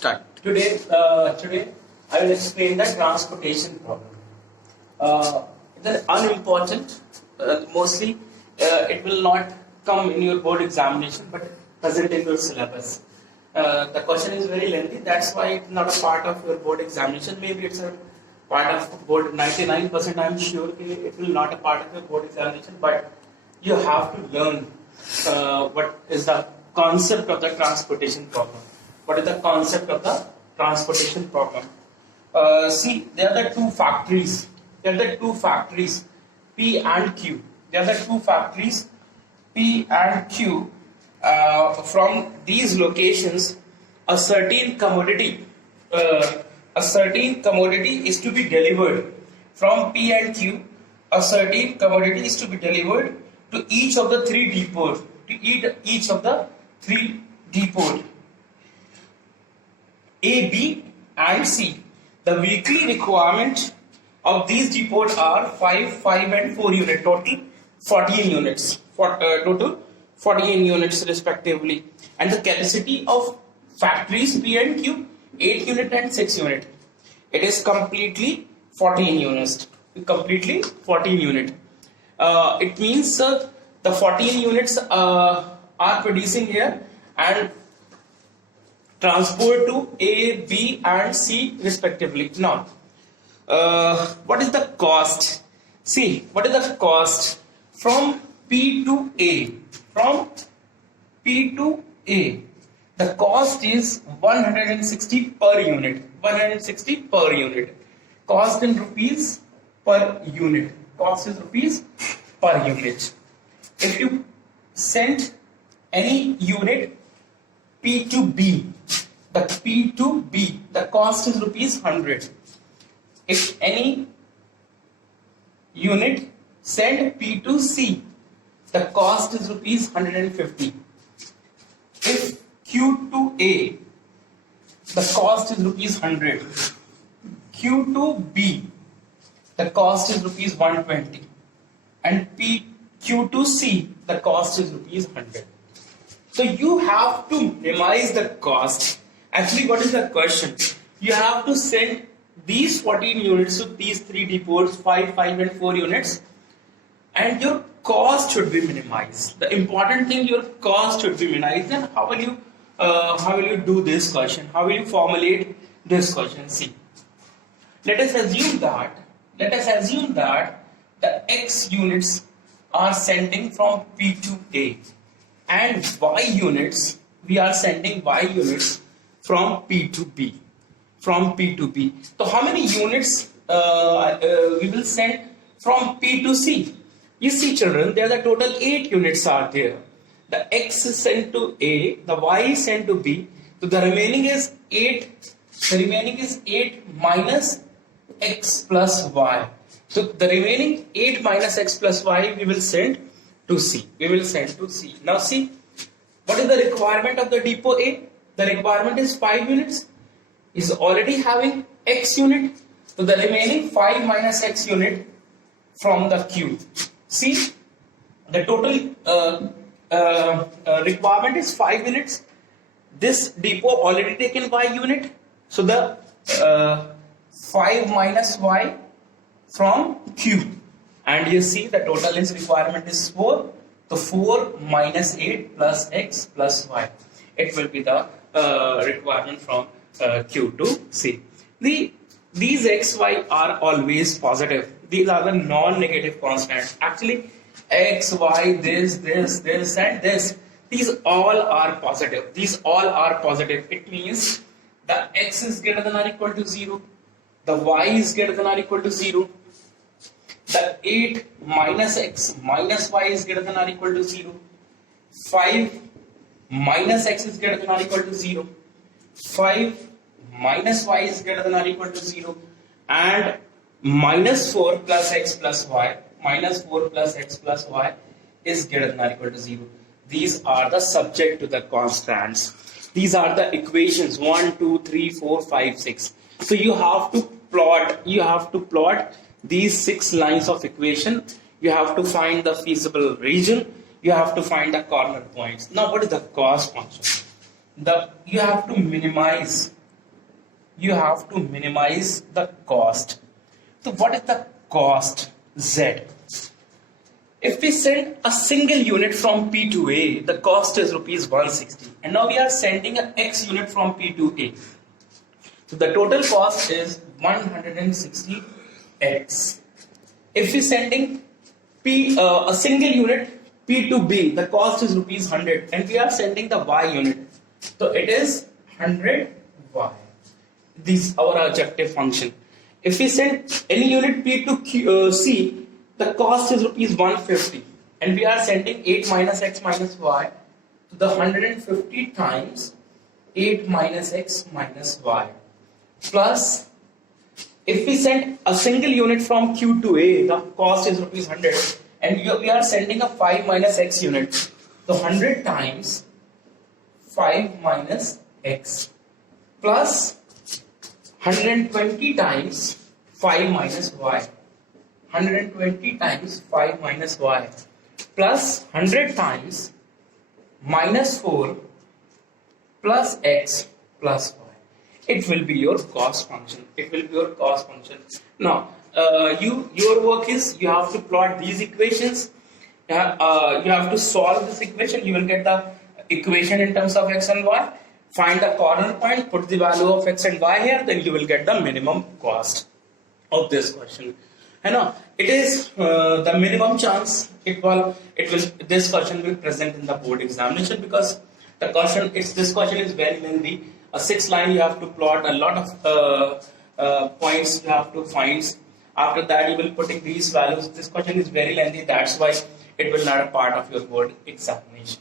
start. Today I will explain the transportation problem. It's unimportant. Mostly, it will not come in your board examination, but present in your syllabus. The question is very lengthy. That's why it's not a part of your board examination. Maybe it's a part of board. 99% I'm sure it will not a part of your board examination, but you have to learn what is the concept of the transportation problem. What is the concept of the transportation problem? See, there are the two factories. There are the two factories, P and Q. There are the two factories, P and Q. From these locations, a certain commodity is to be delivered. From P and Q, a certain commodity is to be delivered to each of the three depots. A, B and C. The weekly requirement of these depots are 5, 5 and 4 units, total 14 units. Total 14 units respectively. And the capacity of factories P and Q, 8 unit and 6 unit. It is completely 14 units. Completely 14 unit. It means the 14 units are producing here and transport to A, B and C respectively. Now, what is the cost? See, what is the cost from P to A? From P to A, the cost is 160 per unit. 160 per unit. Cost in rupees per unit. Cost is rupees per unit. If you send any unit P to B, the cost is rupees 100. If any unit send P to C, the cost is rupees 150. If Q to A, the cost is rupees 100. Q to B, the cost is rupees 120. And Q to C, the cost is rupees 100. So you have to minimize the cost. Actually, what is the question? You have to send these 14 units to these three depots, 5, 5 and 4 units, and your cost should be minimized. The important thing, your cost should be minimized. Then how will you do this question? How will you formulate this question? See, let us assume that the X units are sending from P to A, and Y units, we are sending Y units from P to B. From P to B. So how many units we will send from P to C? You see, children, there are the total 8 units are there. The X is sent to A, the Y is sent to B. So the remaining is 8. The remaining is 8 minus X plus Y. So the remaining 8 minus X plus Y we will send to C. We will send to C. Now see, what is the requirement of the depot A? The requirement is 5 units. Is already having X unit. So the remaining 5 minus X unit from the Q. See, the total requirement is 5 units. This depot already taken Y unit. So the 5 minus Y from Q. And you see the total is requirement is 4. So 4 minus 8 plus X plus Y. It will be the requirement from Q to C. These X, Y are always positive. These are the non-negative constants. Actually, X, Y, this, and this. These all are positive. These all are positive. It means the X is greater than or equal to 0. The Y is greater than or equal to 0. The 8 minus X minus Y is greater than or equal to 0. 5 minus X is greater than or equal to 0. 5 minus Y is greater than or equal to 0. And minus 4 plus X plus Y. Minus 4 plus X plus Y is greater than or equal to 0. These are the subject to the constants. These are the equations 1, 2, 3, 4, 5, 6. So you have to plot these 6 lines of equation. You have to find the feasible region. You have to find the corner points. Now what is the cost function? You have to minimize you have to minimize the cost. So what is the cost Z? If we send a single unit from P to A, the cost is rupees 160. And now we are sending an X unit from P to A. So the total cost is 160X. If we sending a single unit P to B, the cost is rupees 100, and we are sending the Y unit. So it is 100Y. This is our objective function. If we send any unit P to C, the cost is rupees 150, and we are sending 8 minus X minus Y. So the 150 times 8 minus X minus Y. Plus, if we send a single unit from Q to A, the cost is rupees 100, and we are sending a 5 minus X unit. So 100 times 5 minus X plus 120 times 5 minus Y. 120 times 5 minus Y plus 100 times minus 4 plus X plus Y. It will be your cost function. It will be your cost function. Now, your work is you have to plot these equations. You have to solve this equation. You will get the equation in terms of X and Y. Find the corner point. Put the value of X and Y here. Then you will get the minimum cost of this question. And now it is the minimum chance this question will present in the board examination, because this question is very lengthy. A 6 line you have to plot, a lot of points you have to find. After that you will put in these values. This question is very lengthy, that's why it will not a part of your board examination.